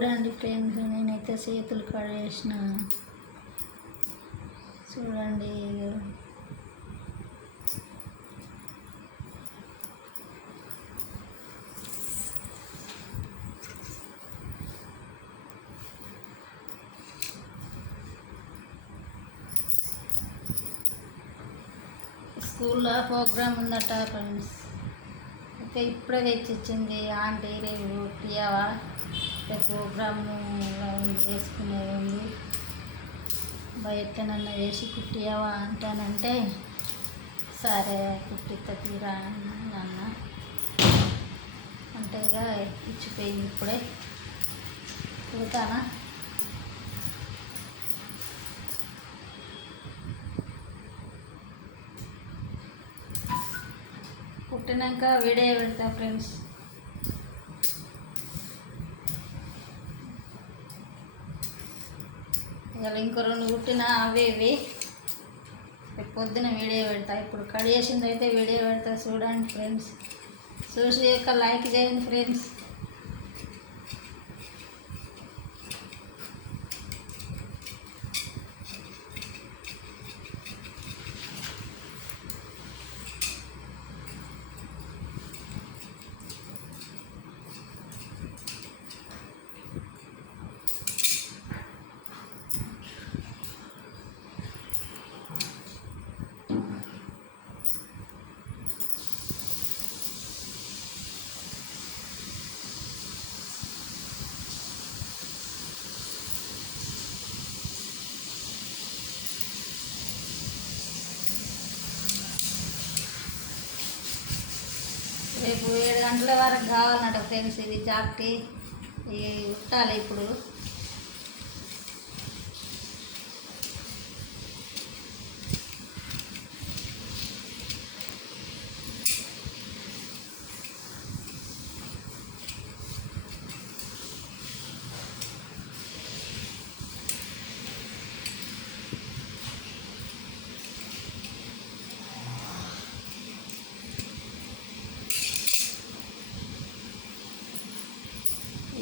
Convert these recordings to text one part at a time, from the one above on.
చూడండి ఫ్రెండ్స్, నేనైతే చేతులు కడిగేసిన. చూడండి, స్కూల్లో ప్రోగ్రామ్ ఉందట ఫ్రెండ్స్. అయితే ఇప్పుడే తెచ్చిచ్చింది ఆంటీ. రేపు ప్రియావా రేపు ప్రోగ్రాము చేసుకునేది ఉంది, ఎట్లనన్నా వేసి కుట్టియావా అంటానంటే సరే కుట్టిత తీరా అన్న అంటే ఇక ఇచ్చిపోయింది. ఇప్పుడే కుడతానా. కుట్టినాక వీడియో పెడతా ఫ్రెండ్స్. ఇవాళ ఇంకో 2 కుట్టిన అవి ఇవి పొద్దున వీడియో పెడతా. ఇప్పుడు కట్ చేసింది అయితే వీడియో పెడతా. చూడండి ఫ్రెండ్స్, చూసి యొక్క లైక్ చేయండి ఫ్రెండ్స్. రేపు 7 గంటల వరకు కావాలన్నట ఫ్రెండ్స్. ఇది జాకెట్ కుట్టాలి ఇప్పుడు.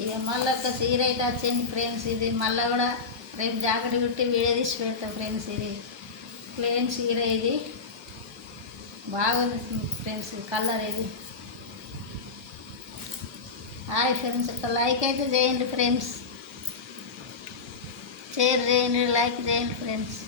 ఇక మళ్ళీ ఒక చీర అయితే వచ్చింది ఫ్రెండ్స్. ఇది మళ్ళీ కూడా రేపు జాకెట్ కుట్టి వీడియో తీసి పెడతాం ఫ్రెండ్స్. ఇది ప్లెయిన్ చీర, ఇది బాగుంది ఫ్రెండ్స్ కలర్. ఇది హాయ్ ఫ్రెండ్స్, ఒక లైక్ అయితే చేయండి ఫ్రెండ్స్, షేర్ చేయండి, లైక్ చేయండి ఫ్రెండ్స్.